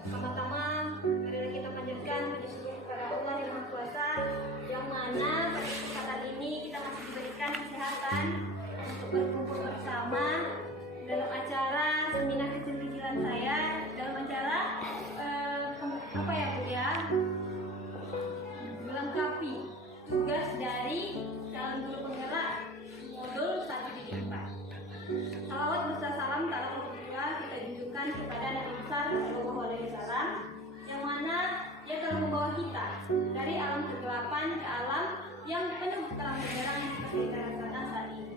Pertama-tama, marilah kita panjatkan puji syukur kepada Allah yang Maha Kuasa, yang mana pada kesempatan ini kita masih diberikan kesehatan untuk berkumpul bersama dalam acara seminar kecil-kecilan saya, dalam acara apa ya Bu ya? Melengkapi tugas dari calon guru penggerak modul 1/4. Salawat beserta salam tak lupa kita junjungkan kepada Nabi besar Shallallahu Alaihi Wasallam, yang mana dia telah membawa kita dari alam kegelapan ke alam yang penuh terang benderang seperti kita rasakan saat ini.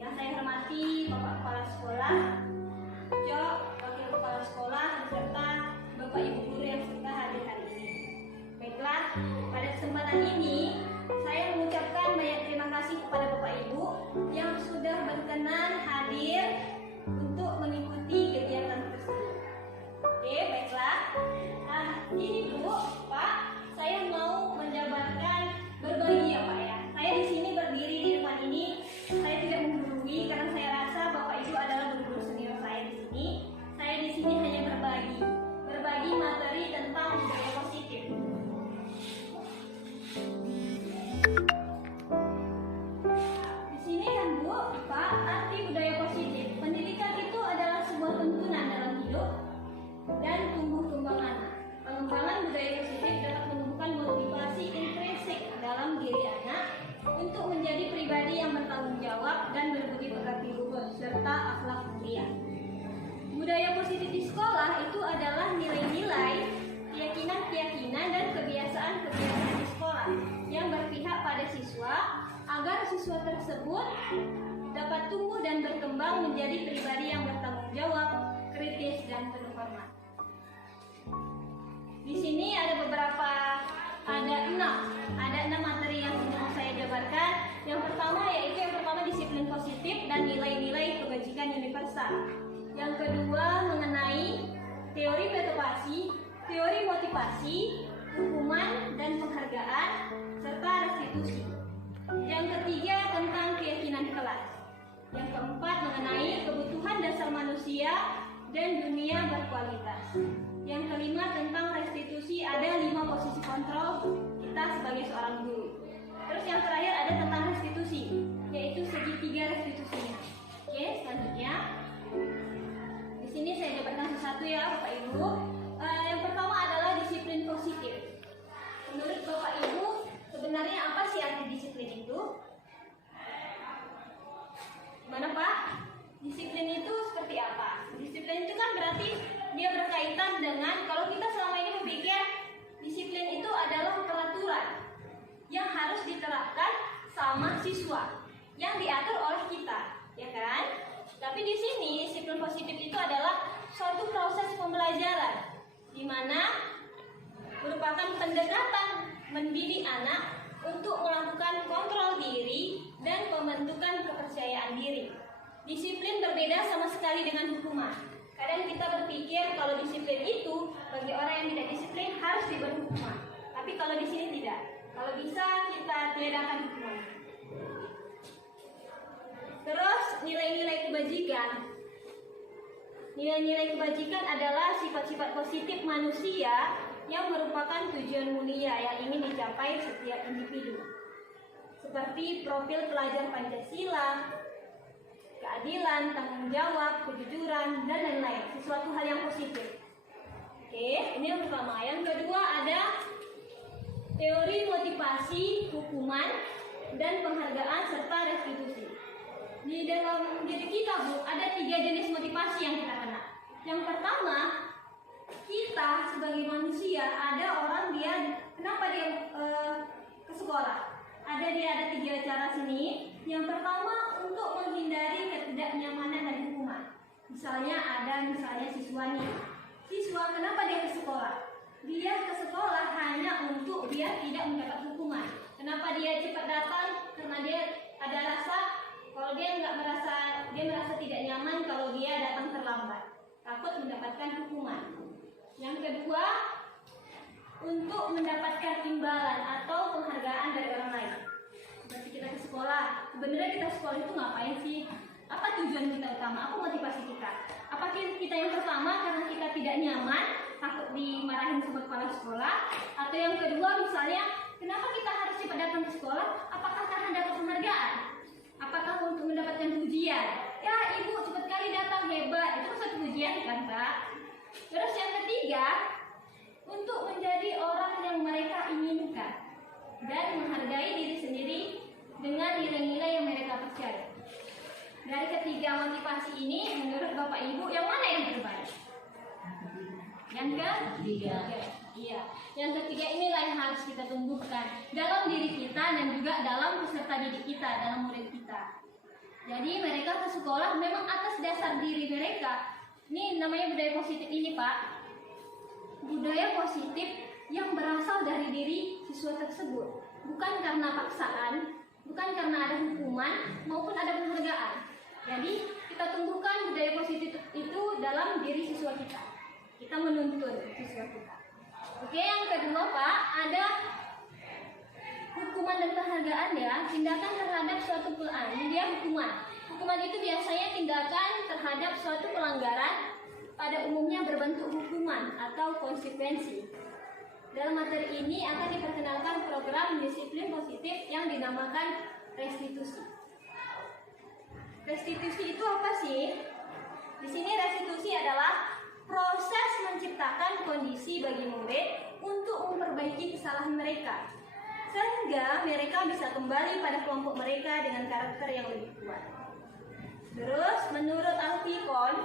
Yang saya hormati Bapak Kepala Sekolah, Jo, Wakil Kepala Sekolah, beserta Bapak Ibu Guru yang sudah hadir hari ini. Baiklah, pada kesempatan ini saya mengucapkan banyak terima kasih kepada Bapak Ibu yang sudah berkenan hadir untuk mengikuti kegiatan tersebut. Oke, baiklah. Ini Bu, Pak, saya mau menjabarkan berbagi ya Pak ya. Saya di sini berdiri di depan ini, saya tidak menggurui karena saya rasa Bapak Ibu adalah guru senior saya di sini. Saya di sini hanya berbagi materi tentang budaya positif. Di sini kan Bu, Pak, arti budaya positif. Pendidikan itu adalah sebuah tuntunan dalam hidup dan tumbuh kembang anak. Pengembangan budaya positif dapat menumbuhkan motivasi intrinsik dalam diri anak untuk menjadi pribadi yang bertanggung jawab dan berbudi pekerti luhur serta akhlak mulia. Budaya positif di sekolah itu adalah nilai-nilai, keyakinan-keyakinan dan kebiasaan-kebiasaan di sekolah yang berpihak pada siswa agar siswa tersebut dapat tumbuh dan berkembang menjadi pribadi yang bertanggung jawab, kritis dan penuh hormat. Di sini ada enam materi yang mau saya jabarkan. Yang pertama disiplin positif dan nilai-nilai kebajikan universal. Yang kedua mengenai teori motivasi, hukuman dan penghargaan serta restitusi. Yang ketiga tentang keyakinan kelas. Yang keempat mengenai kebutuhan dasar manusia dan dunia berkualitas. Yang kelima tentang restitusi, ada 5 posisi kontrol kita sebagai seorang guru. Terus yang terakhir ada tentang restitusi, yaitu segitiga restitusinya. Oke, selanjutnya di sini saya jabarkan satu ya Bapak Ibu. Yang pertama adalah disiplin positif. Menurut Bapak Ibu, sebenarnya apa sih arti disiplin itu? Gimana Pak? Disiplin itu seperti apa? Disiplin itu kan berarti dia berkaitan dengan, kalau kita selama ini berpikir disiplin itu adalah peraturan yang harus diterapkan sama siswa yang diatur oleh kita, ya kan? Tapi di sini disiplin positif itu adalah suatu proses pembelajaran di mana merupakan pendekatan mendidik anak untuk melakukan kontrol diri dan pembentukan kepercayaan diri. Disiplin berbeda sama sekali dengan hukuman. Kadang kita berpikir kalau disiplin itu bagi orang yang tidak disiplin harus diberi hukuman. Tapi kalau di sini tidak. Kalau bisa kita tiadakan hukuman. Terus nilai-nilai kebajikan. Nilai-nilai kebajikan adalah sifat-sifat positif manusia yang merupakan tujuan mulia yang ingin dicapai setiap individu. Seperti profil pelajar Pancasila, keadilan, tanggung jawab, kejujuran, dan lain-lain. Sesuatu hal yang positif. Oke, ini yang pertama. Yang kedua ada teori motivasi, hukuman, dan penghargaan serta restitusi. Di dalam diri kita Bu, ada 3 jenis motivasi yang kita kenal. Yang pertama, kita sebagai manusia, ada orang dia, kenapa dia ke sekolah? Ada 3 cara sini. Yang pertama untuk menghindari ketidaknyamanan dan hukuman. Misalnya siswa nih. Siswa kenapa dia ke sekolah? Dia ke sekolah hanya untuk dia tidak mendapat hukuman. Kenapa dia cepat datang? Karena dia ada rasa kalau dia merasa tidak nyaman kalau dia datang terlambat. Takut mendapatkan hukuman. Yang kedua, untuk mendapatkan imbalan atau penghargaan dari orang lain. Seperti kita ke sekolah. Sebenarnya kita sekolah itu ngapain sih? Apa tujuan kita utama? Apa motivasi kita? Apa kita yang pertama karena kita tidak nyaman takut dimarahin sama kepala sekolah, atau yang kedua misalnya kenapa kita harus cepat datang ke sekolah? Apakah karena dapat penghargaan? Apakah untuk mendapatkan pujian? Ya ibu cepat kali datang, hebat, itu satu pujian kan Pak? Terus yang ketiga, untuk menjadi orang yang mereka inginkan dan menghargai diri sendiri dengan nilai-nilai yang mereka percaya. Dari ketiga motivasi ini, menurut Bapak Ibu, yang mana yang terbaik? Yang ketiga. Iya. Yang ketiga inilah yang harus kita tumbuhkan dalam diri kita dan juga dalam peserta didik kita, dalam murid kita. Jadi mereka ke sekolah memang atas dasar diri mereka. Ini namanya budaya positif ini Pak. Budaya positif yang berasal dari diri siswa tersebut. Bukan karena paksaan, bukan karena ada hukuman, maupun ada penghargaan. Jadi kita tumbuhkan budaya positif itu dalam diri siswa kita. Kita menuntun siswa kita. Oke, yang kedua Pak, ada hukuman dan penghargaan ya. Tindakan terhadap suatu pelanggaran. Ini dia hukuman. Hukuman itu biasanya tindakan terhadap suatu pelanggaran pada umumnya berbentuk hukuman atau konsekuensi. Dalam materi ini akan diperkenalkan program disiplin positif yang dinamakan restitusi. Restitusi itu apa sih? Di sini restitusi adalah proses menciptakan kondisi bagi murid untuk memperbaiki kesalahan mereka, sehingga mereka bisa kembali pada kelompok mereka dengan karakter yang lebih kuat. Terus, menurut Alfikon,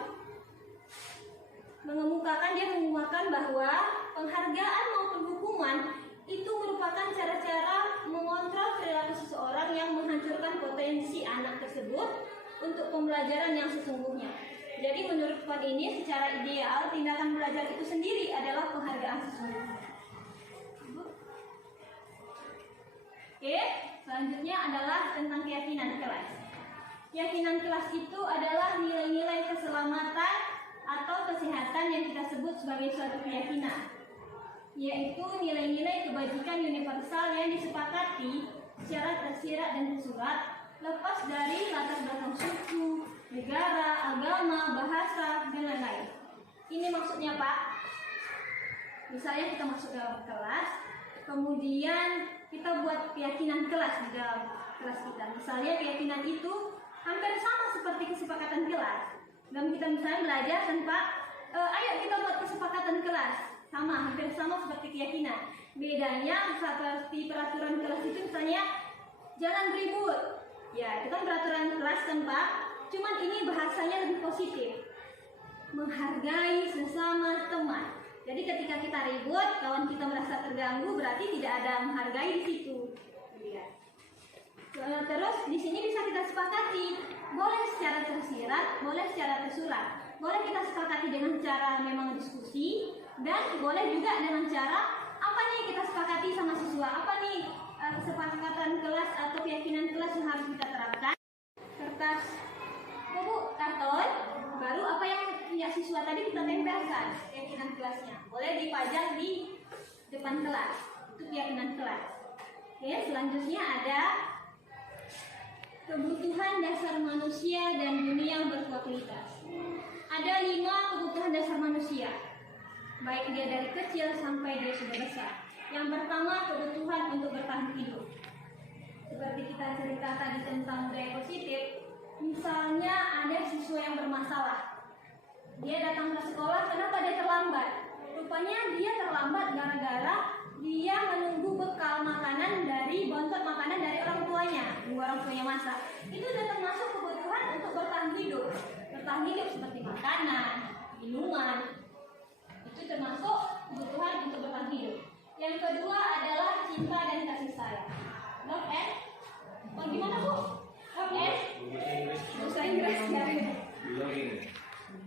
dia mengemukakan bahwa penghargaan maupun hukuman itu merupakan cara-cara mengontrol perilaku seseorang yang menghancurkan potensi anak tersebut untuk pembelajaran yang sesungguhnya. Jadi menurut Puan ini secara ideal tindakan belajar itu sendiri adalah penghargaan sesungguhnya. Oke, selanjutnya adalah tentang keyakinan kelas. Keyakinan kelas itu adalah nilai-nilai keselamatan atau kesehatan yang kita sebut sebagai suatu keyakinan, yaitu nilai-nilai kebajikan universal yang disepakati secara tersirat dan tersurat lepas dari latar belakang suku, negara, agama, bahasa, dan lain-lain. Ini maksudnya Pak, misalnya kita masuk dalam kelas, kemudian kita buat keyakinan kelas di dalam kelas kita. Misalnya keyakinan itu hampir sama seperti kesepakatan kelas. Dan kita misalnya belajar tanpa, ayo kita buat kesepakatan kelas, sama, hampir sama seperti keyakinan. Bedanya seperti peraturan kelas itu misalnya jangan ribut. Ya, itu kan peraturan kelas kan Pak. Cuman ini bahasanya lebih positif, menghargai sesama teman. Jadi ketika kita ribut, kawan kita merasa terganggu, berarti tidak ada menghargai di situ. Ya. Terus di sini bisa kita sepakati, boleh secara tersirat, boleh secara tersurat. Boleh kita sepakati dengan cara memang diskusi, dan boleh juga dengan cara apa nih kita sepakati sama siswa, apa nih kesepakatan kelas atau keyakinan kelas yang harus kita terapkan. Kertas buku karton, baru apa yang punya siswa tadi kita tempelkan keyakinan kelasnya. Boleh dipajang di depan kelas, itu keyakinan kelas. Oke, selanjutnya ada kebutuhan dasar manusia dan dunia berkualitas. Ada 5 kebutuhan dasar manusia, baik dia dari kecil sampai dia sudah besar. Yang pertama, kebutuhan untuk bertahan hidup. Seperti kita cerita tadi tentang budaya positif, misalnya ada siswa yang bermasalah. Dia datang ke sekolah, kenapa dia terlambat? Rupanya dia terlambat gara-gara dia menunggu bekal makanan dari bontot makanan dari orang tuanya, nunggu orang tuanya masak. Itu sudah termasuk kebutuhan untuk bertahan hidup. Bertahan hidup seperti makanan, minuman, itu termasuk kebutuhan untuk bertahan hidup. Yang kedua adalah cinta dan kasih sayang. Love and, gimana Bu? Love and bahasa Inggris ya.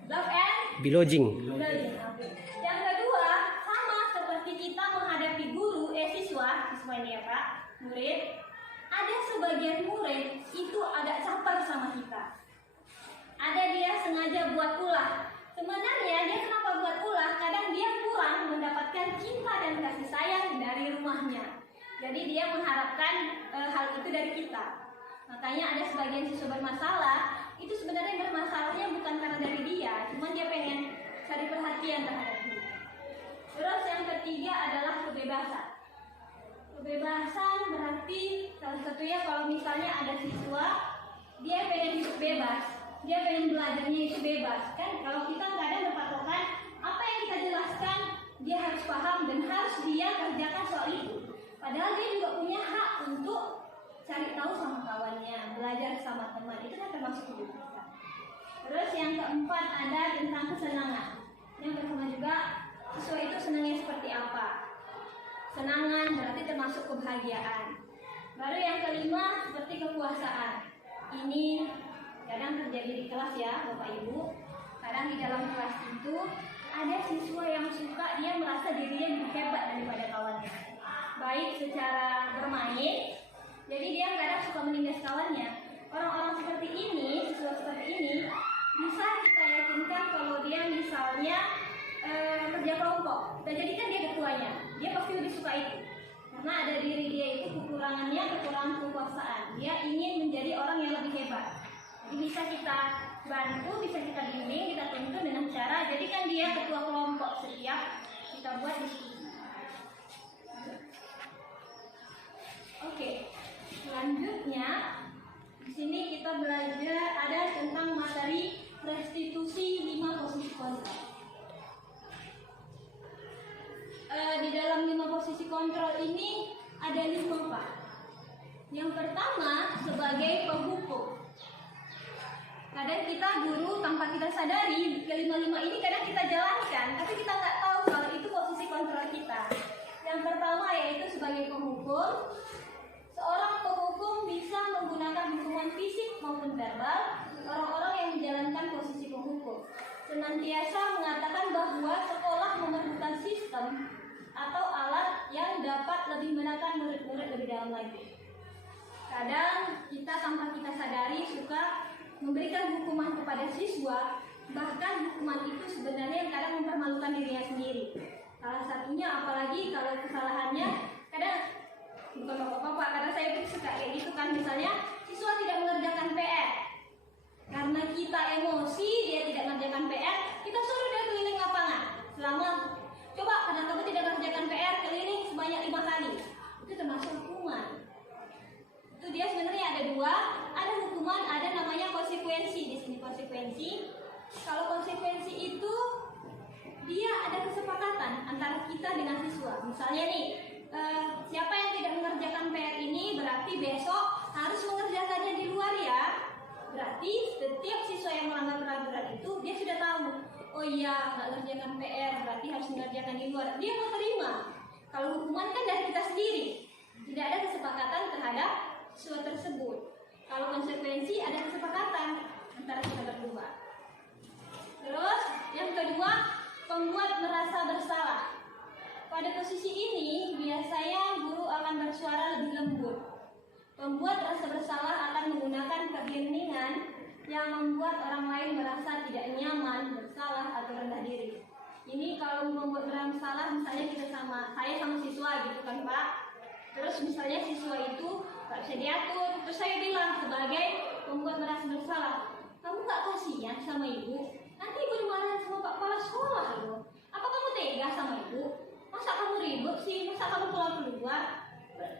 Love and belonging. Yang kedua sama seperti kita menghadapi guru, siswa ini ya Pak, murid. Ada sebagian murid itu agak caper sama kita. Ada dia sengaja buat ulah. Sebenarnya dia kenapa buat ulah? Kadang dia kurang mendapatkan cinta dan kasih sayang dari rumahnya. Jadi dia mengharapkan hal itu dari kita. Makanya ada sebagian siswa bermasalah, itu sebenarnya bermasalahnya bukan karena dari dia, cuma dia pengen cari perhatian terhadap kita. Terus yang ketiga adalah kebebasan. Kebebasan berarti salah satunya kalau misalnya ada siswa dia pengen hidup bebas, dia pengen belajarnya itu bebas, kan? Kalau kita nggak ada berpatokan apa yang kita jelaskan dia harus paham dan harus dia kerjakan soal itu. Padahal dia juga punya hak untuk cari tahu sama kawannya, belajar sama teman, itu kan termasuk kebebasan. Terus yang keempat ada tentang kesenangan. Yang pertama juga siswa itu senangnya seperti apa. Senangan berarti termasuk kebahagiaan. Baru yang kelima seperti kepuasaan. Ini kadang terjadi di kelas ya Bapak Ibu. Kadang di dalam kelas itu ada siswa yang suka dia merasa dirinya lebih hebat daripada kawannya. Baik secara bermain, jadi dia kadang suka menindas kawannya. Orang-orang seperti ini, siswa seperti ini bisa kita yakinkan kalau dia misalnya kerja kelompok, kita jadikan dia ketuanya, dia pasti lebih suka itu karena ada diri dia itu kekurangan kekuasaan, dia ingin menjadi orang yang lebih hebat. Jadi bisa kita bantu, bisa kita bimbing, kita tuntun dengan cara jadikan dia ketua kelompok setiap kita buat diskusi. Oke, selanjutnya di sini kita belajar ada tentang materi restitusi 5 posisi kontrol. Di dalam 5 posisi kontrol ini ada 5 Pak. Yang pertama sebagai penghukum. Kadang kita guru tanpa kita sadari kelima-lima ini kadang kita jalankan, tapi kita nggak tahu kalau itu posisi kontrol kita. Yang pertama yaitu sebagai penghukum. Seorang penghukum bisa menggunakan hukuman fisik maupun verbal. Orang-orang yang menjalankan posisi penghukum senantiasa mengatakan bahwa sekolah memerlukan sistem atau alat yang dapat lebih menekan murid-murid lebih dalam lagi. Kadang kita tanpa kita sadari suka memberikan hukuman kepada siswa, bahkan hukuman itu sebenarnya yang kadang mempermalukan dirinya sendiri. Salah satunya apalagi kalau kesalahannya kadang bukan bapak-bapak, karena saya pun suka kayak gitu kan, misalnya siswa tidak mengerjakan PR. Karena kita emosi, dia tidak mengerjakan PR, kita suruh dia keliling lapangan selama coba karena kamu tidak mengerjakan PR keliling sebanyak 5 kali. Itu termasuk hukuman. Itu dia sebenarnya ada 2, ada hukuman, ada namanya konsekuensi. Di sini konsekuensi. Kalau konsekuensi itu dia ada kesepakatan antara kita dengan siswa. Misalnya nih, siapa yang tidak mengerjakan PR ini berarti besok harus mengerjakannya di luar ya. Berarti setiap siswa yang melanggar peraturan itu dia sudah tahu, oh iya nggak mengerjakan PR berarti harus mengerjakan di luar. Dia mau terima. Kalau hukuman kan dari kita sendiri, tidak ada kesepakatan terhadap siswa tersebut. Kalau konsekuensi ada kesepakatan antara kita berdua. Terus yang kedua, pembuat merasa bersalah. Pada posisi ini biasanya guru akan bersuara lebih lembut. Pembuat rasa bersalah akan menggunakan keheningan yang membuat orang lain merasa tidak nyaman, bersalah atau rendah diri. Ini kalau membuat bersalah, misalnya saya sama siswa gitu kan Pak. Terus misalnya siswa itu nggak bisa diatur, terus saya bilang sebagai pembuat merasa bersalah, kamu nggak kasihan sama ibu? Nanti ibu dimarahin sama Pak Kepala Sekolah loh. Apa kamu tega sama ibu? Masa kamu ribut sih? Masa kamu keluar?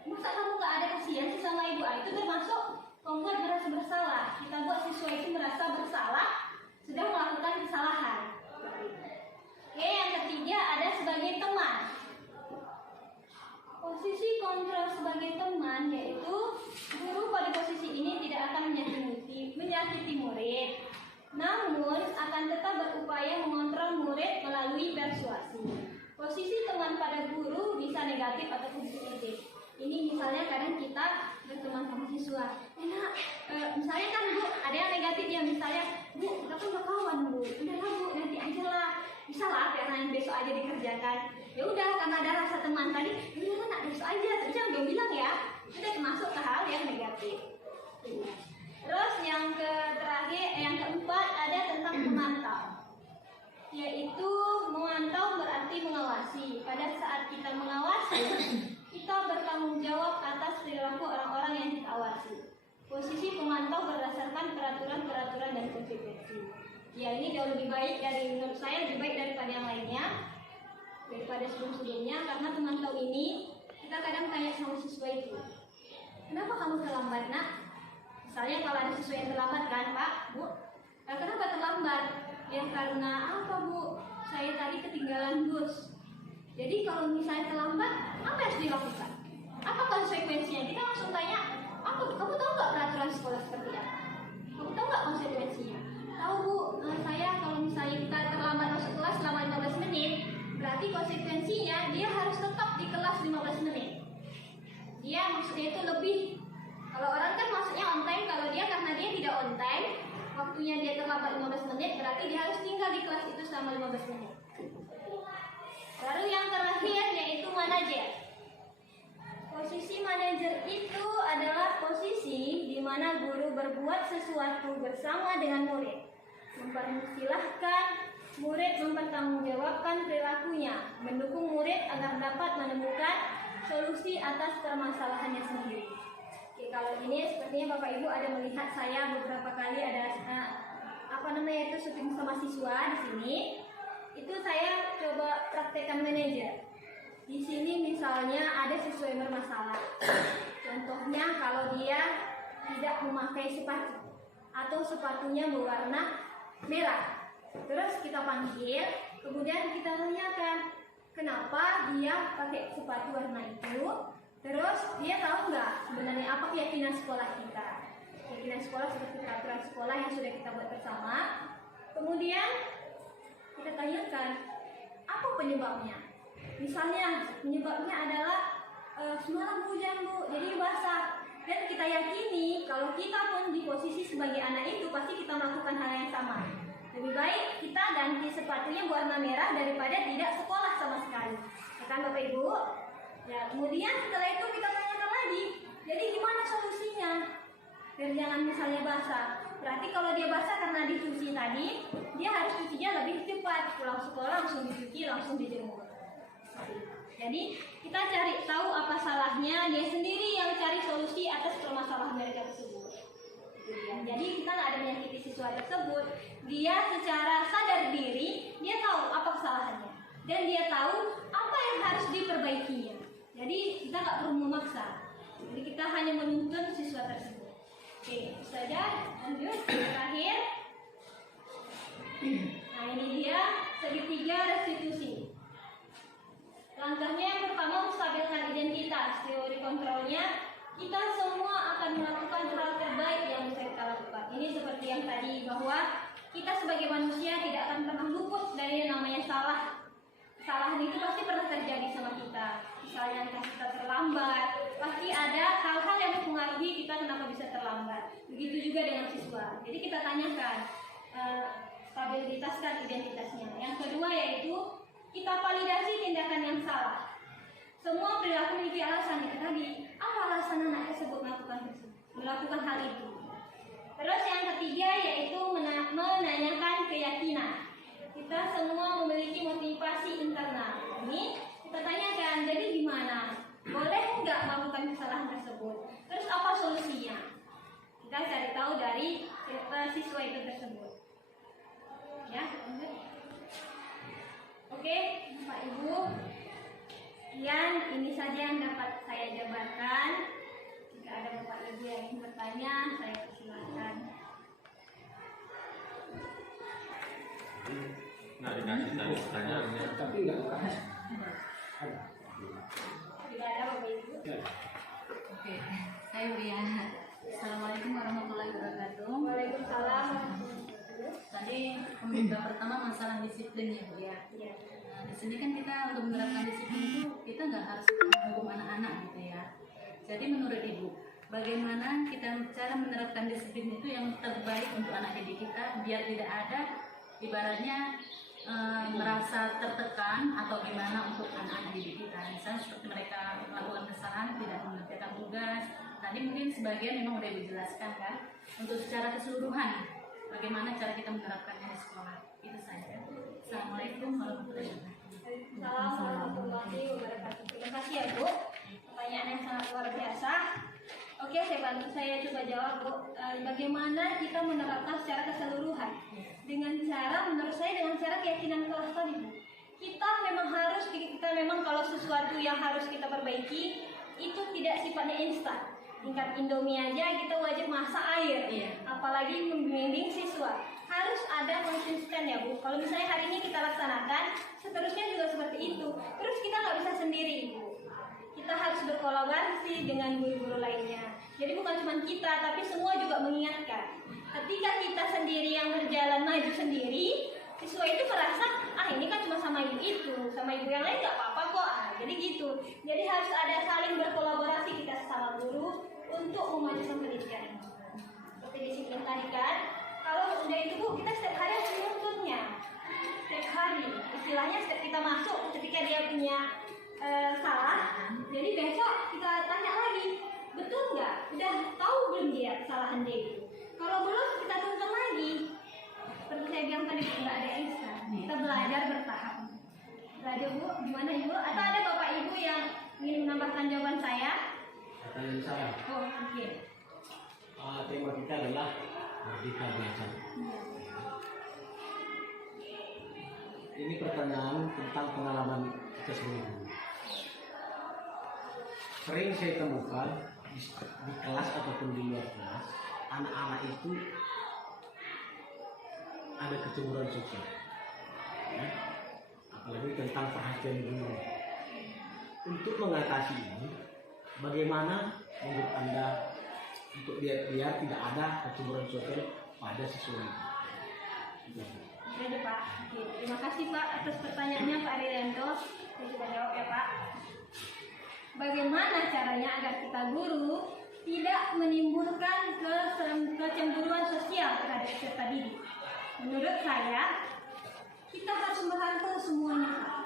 Masa kamu gak ada kasihan sih sama ibu? Itu termasuk membuat merasa bersalah. Kita buat siswa itu merasa bersalah sudah melakukan kesalahan. Oke, yang ketiga ada sebagai teman. Posisi kontrol sebagai teman yaitu guru pada posisi ini tidak akan menyakiti murid, namun akan tetap berupaya mengontrol murid melalui persuasi. Posisi teman pada guru bisa negatif ataupun positif. Ini misalnya kadang kita berteman sama siswa, misalnya kan Bu, ada yang negatif ya, misalnya Bu, kita kan udah kawan Bu, udahlah Bu, nanti aja lah, bisa lah karena yang besok aja dikerjakan. Ya udah, karena ada rasa teman tadi, ya kan besok aja, tapi jangan bilang ya, itu termasuk ke hal yang negatif. Terus yang keempat ada tentang memantau, yaitu memantau berarti mengawasi. Pada saat kita mengawasi, kita bertanggung jawab atas perilaku orang-orang yang kita awasi. Posisi pemantau berdasarkan peraturan-peraturan dan konsekuensi. Ya ini jauh lebih baik menurut saya lebih baik daripada yang lainnya. daripada sebelum-sebelumnya, karena teman tahu ini kita kadang tanya sama siswa itu, kenapa kamu terlambat nak? Misalnya kalau ada siswa yang terlambat kan, Pak, Bu, kenapa terlambat? Ya karena apa Bu? Saya tadi ketinggalan bus. Jadi kalau misalnya terlambat, apa yang harus dilakukan? Apa konsekuensinya? Kita langsung tanya, kamu tahu nggak peraturan sekolah seperti apa? Kamu tahu nggak konsekuensinya? Tahu Bu, saya kalau misalnya kita terlambat masuk kelas selama 15 menit, berarti konsekuensinya dia harus tetap di kelas 15 menit. Dia maksudnya itu lebih, kalau orang kan maksudnya on time, kalau dia karena dia tidak on time, waktunya dia terlambat 15 menit, berarti dia harus tinggal di kelas itu selama 15 menit. Lalu yang terakhir yaitu manajer. Posisi manajer itu adalah posisi di mana guru berbuat sesuatu bersama dengan murid, mempersilahkan murid mempertanggungjawabkan perilakunya, mendukung murid agar dapat menemukan solusi atas permasalahannya sendiri. Oke, kalau ini sepertinya Bapak Ibu ada melihat saya beberapa kali ada syuting sama siswa di sini. Itu saya coba praktekkan manajer. Di sini misalnya ada siswa yang bermasalah. Contohnya kalau dia tidak memakai sepatu atau sepatunya berwarna merah. Terus kita panggil, kemudian kita tanyakan kenapa dia pakai sepatu warna itu. Terus dia tahu nggak sebenarnya apa keyakinan sekolah kita. Keyakinan sekolah seperti peraturan sekolah yang sudah kita buat bersama. Kemudian kita tanyakan apa penyebabnya. Misalnya penyebabnya adalah semalam hujan Bu, jadi basah. Dan kita yakini kalau kita pun di posisi sebagai anak itu pasti kita melakukan hal yang sama. Lebih baik kita ganti sepatunya warna merah daripada tidak sekolah sama sekali. Ya kan Bapak Ibu? Ya, kemudian setelah itu kita tanyakan lagi, jadi gimana solusinya? Biar jangan misalnya basah. Berarti kalau dia basah karena dicuci tadi, dia harus cucinya lebih cepat. Pulang sekolah langsung dicuci, langsung dijemur. Jadi kita cari tahu apa salahnya, dia sendiri yang cari solusi atas permasalahan mereka tersebut. Jadi kita nggak ada menyakiti siswa tersebut. Dia secara sadar diri, dia tahu apa kesalahannya dan dia tahu apa yang harus diperbaikinya. Jadi kita nggak perlu memaksa. Jadi kita hanya menuntun siswa tersebut. Oke, saja lanjut terakhir. Nah ini dia segitiga restitusi. Langkahnya yang pertama menstabilkan identitas. Teori kontrolnya, kita semua akan melakukan hal terbaik yang bisa kita lakukan. Ini seperti yang tadi, bahwa kita sebagai manusia tidak akan pernah luput dari yang namanya salah. Kesalahan itu pasti pernah terjadi sama kita. Misalnya kita terlambat, pasti ada hal-hal yang mempengaruhi kita kenapa bisa terlambat. Begitu juga dengan siswa. Jadi kita tanyakan, stabilitaskan identitasnya. Yang kedua yaitu kita validasi tindakan yang salah. Semua perilaku memiliki alasan. Itu tadi, apa alasan anak tersebut melakukan hal itu. Terus yang ketiga yaitu menanyakan keyakinan. Kita semua memiliki motivasi internal. Ini kita tanyakan, jadi gimana? Boleh nggak melakukan kesalahan tersebut? Terus apa solusinya? Kita cari tahu dari siswa itu tersebut. Ya, oke, Pak Ibu. Sekian, ini saja yang dapat saya jabarkan. Jika ada Bapak Ibu yang ingin bertanya, saya persilahkan. Nah, dikasih tadi pertanyaannya. Tapi enggak ada. Tidak ada Bapak Ibu. Oke, saya Bria. Assalamualaikum warahmatullahi wabarakatuh. Waalaikumsalam. Tadi pembuka pertama masalah disiplin ya Bu ya. Nah, di sini kan kita untuk menerapkan disiplin itu kita nggak harus menghukum anak-anak gitu ya. Jadi menurut Ibu, bagaimana kita cara menerapkan disiplin itu yang terbaik untuk anak didik kita biar tidak ada ibaratnya merasa tertekan atau gimana untuk anak didik kita. Misalnya seperti mereka melakukan kesalahan tidak mengerjakan tugas. Tadi mungkin sebagian memang sudah dijelaskan kan. Untuk secara keseluruhan bagaimana cara kita menerapkannya di sekolah. Itu saja. Assalamualaikum warahmatullahi wabarakatuh. Waalaikumsalam warahmatullahi wabarakatuh. Terima kasih ya Bu. Pertanyaan yang sangat luar biasa. Oke, saya coba jawab Bu. Bagaimana kita menerapkan secara keseluruhan? Dengan cara, menurut saya dengan cara keyakinan kelas tadi Bu. kita memang kalau sesuatu yang harus kita perbaiki itu tidak sifatnya instan. Tingkat Indomie aja kita wajib masak air, apalagi membimbing siswa. Harus ada konsisten ya Bu. Kalau misalnya hari ini kita laksanakan, seterusnya juga seperti itu. Terus kita nggak bisa sendiri Bu. Kita harus berkolaborasi dengan guru-guru lainnya. Jadi bukan cuma kita, tapi semua juga mengingatkan. Ketika kita sendiri yang berjalan maju sendiri, siswa itu merasa, ini kan cuma sama ibu itu, sama ibu yang lain nggak apa-apa kok. Jadi gitu. Jadi harus ada saling berkolaborasi kita sesama guru untuk memajukan pendidikan. Seperti disiplin tadi kan, kalau udah itu Bu, kita setiap hari harus menuntutnya. Setiap hari, istilahnya setiap kita masuk, ketika dia punya salah, jadi besok kita tanya lagi, betul nggak? Udah tahu belum dia kesalahan dia itu? Kalau belum, kita tuntut lagi. Seperti saya bilang tadi, nggak ada instan. Kita belajar bertahap. Belajar Bu, gimana Ibu? Atau ada Bapak Ibu yang ingin menambahkan jawaban saya? Pertanyaan saya. Oh, oke. Tema kita adalah merdeka belajar. Ini pertanyaan tentang pengalaman kita sendiri. Sering saya temukan di kelas ataupun di luar kelas, anak-anak itu ada kecemburuan sosial, ya? Apalagi tentang perhatian guru. Untuk mengatasi ini, bagaimana menurut Anda untuk biar tidak ada kecemburuan sosial pada siswa ini? Oke Pak. Oke. Terima kasih Pak atas pertanyaannya Pak Arianto. Saya coba jawab ya Pak. Bagaimana caranya agar kita guru tidak menimbulkan kecemburuan sosial terhadap peserta didik? Menurut saya, kita harus merangkul semuanya Pak.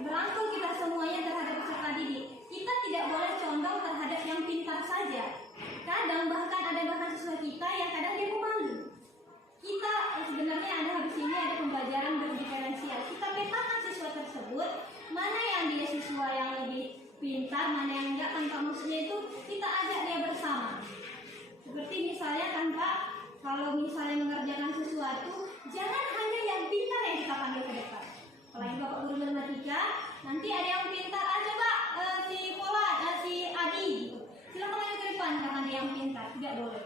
Merangkul kita semuanya terhadap peserta didik. Kita tidak boleh condong terhadap yang pintar saja. Kadang bahkan ada siswa kita yang kadang dia pemalu. Kita sebenarnya habis ini ada pembelajaran berdiferensial. Kita petakan siswa tersebut, mana yang dia siswa yang lebih pintar, mana yang enggak, tanpa maksudnya itu kita ajak dia bersama. Seperti misalnya kan Pak, kalau misalnya mengerjakan sesuatu, jangan hanya yang pintar yang kita panggil ke depan. Apalagi Bapak guru matematika, nanti ada yang pintar aja Pak, si Adi gitu. Silakan aja ke depan karena dia yang pintar, tidak boleh.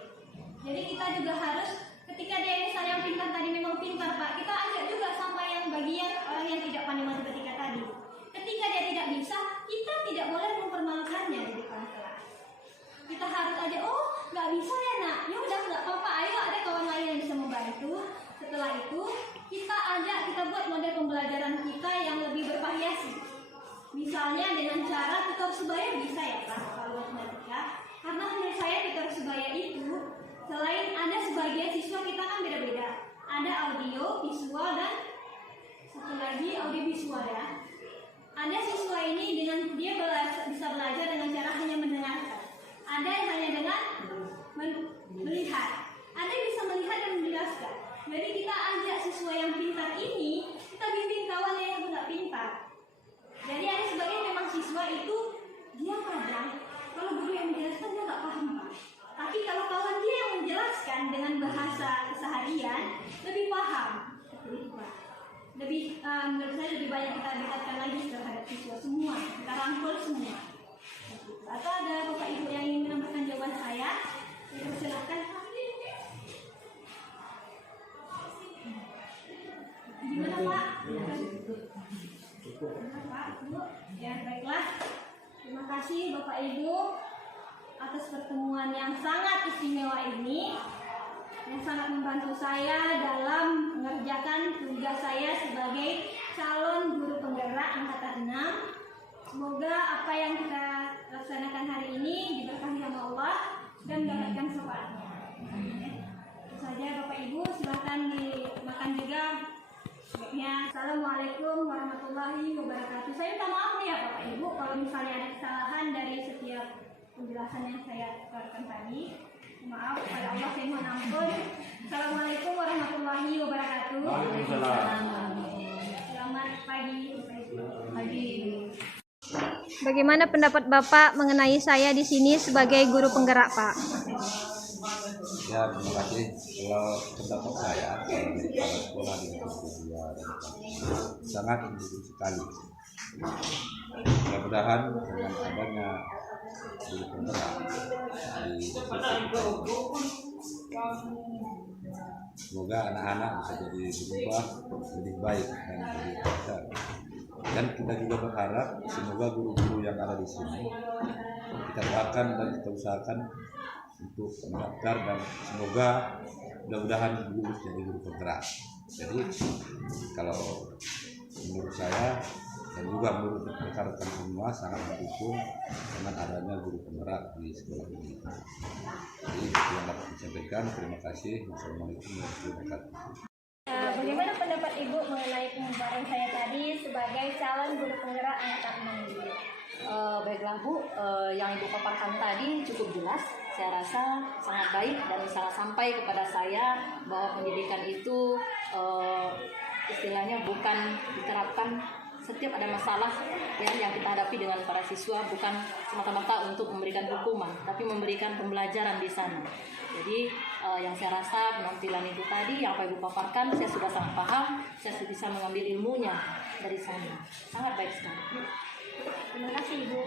Jadi kita juga harus, ketika dia misalnya yang pintar tadi memang pintar Pak, kita ajak juga sampai yang bagian orang yang tidak pandai matematika tadi. Ketika dia tidak bisa, kita tidak boleh mempermalukannya di depan kelas. Kita harus aja, nggak bisa ya nak, ya udah nggak apa-apa, ayo ada kawan lain yang bisa membantu. Setelah itu kita ajak, kita buat model pembelajaran kita yang lebih bervariasi. Misalnya dengan cara tutor sebaya bisa ya Pak, kalau matematika. Karena menurut saya tutor sebaya itu selain ada sebagian siswa kita kan beda-beda. Ada audio, visual, dan satu lagi audio visual ya. Ada siswa ini dengan dia bisa belajar dengan cara hanya mendengarkan. Ada yang hanya dengan melihat. Ada yang bisa melihat dan menjelaskan. Jadi kita ajak siswa yang pintar ini, kita bimbing kawan yang tidak pintar. Jadi ada sebagian memang siswa itu dia kadang kalau guru yang menjelaskan dia nggak paham Pak. Tapi kalau kawan dia yang menjelaskan dengan bahasa keseharian lebih paham. Seperti itu Pak. Menurut saya lebih banyak kita dekatkan lagi terhadap siswa semua. Kita rangkul semua. Atau ada Bapak Ibu yang ingin menambahkan jawaban saya? Silakan. Gimana Pak? Pak, Bu. Ya baiklah. Terima kasih Bapak Ibu atas pertemuan yang sangat istimewa ini, yang sangat membantu saya dalam mengerjakan tugas saya sebagai calon guru penggerak angkatan 6. Semoga apa yang kita laksanakan hari ini diberkahi sama Allah dan mendapatkan syafaatnya. Itu saja Bapak Ibu, silakan dimakan juga. Assalamualaikum warahmatullahi wabarakatuh. Saya minta maaf nih ya Bapak Ibu kalau misalnya ada kesalahan dari setiap penjelasan yang saya keluarkan tadi. Maaf, pada Allah saya mohon ampun. Assalamualaikum warahmatullahi wabarakatuh. Selamat pagi. Bagaimana pendapat Bapak mengenai saya di sini sebagai guru penggerak, Pak? Ya, terima kasih. Kalau pendapat saya, kalau kepala sekolah di negeri kedua dan sangat mendukung sekali. Mudah-mudahan dengan adanya guru penggerak di semoga anak-anak bisa jadi berubah lebih baik dan lebih pintar. Dan kita juga berharap semoga guru-guru yang ada di sini kita doakan dan kita usahakan untuk mendaftar dan semoga mudah-mudahan lulus jadi guru penggerak. Jadi kalau menurut saya dan juga menurut rekan-rekan semua sangat mendukung dengan adanya guru penggerak di sekolah ini. Jadi itu yang dapat disampaikan. Terima kasih. Wassalamualaikum warahmatullahi wabarakatuh. Bagaimana pendapat Ibu mengenai pemaparan saya tadi sebagai calon guru penggerak angkatan 62? Baiklah Bu, yang Ibu paparkan tadi cukup jelas. Saya rasa sangat baik dan sangat sampai kepada saya bahwa pendidikan itu istilahnya bukan diterapkan setiap ada masalah yang kita hadapi dengan para siswa, bukan semata-mata untuk memberikan hukuman, tapi memberikan pembelajaran di sana. Jadi yang saya rasa penampilan Ibu tadi, yang apa Ibu paparkan, saya sudah sangat paham, saya sudah bisa mengambil ilmunya dari sana. Sangat baik sekali. Terima kasih Ibu.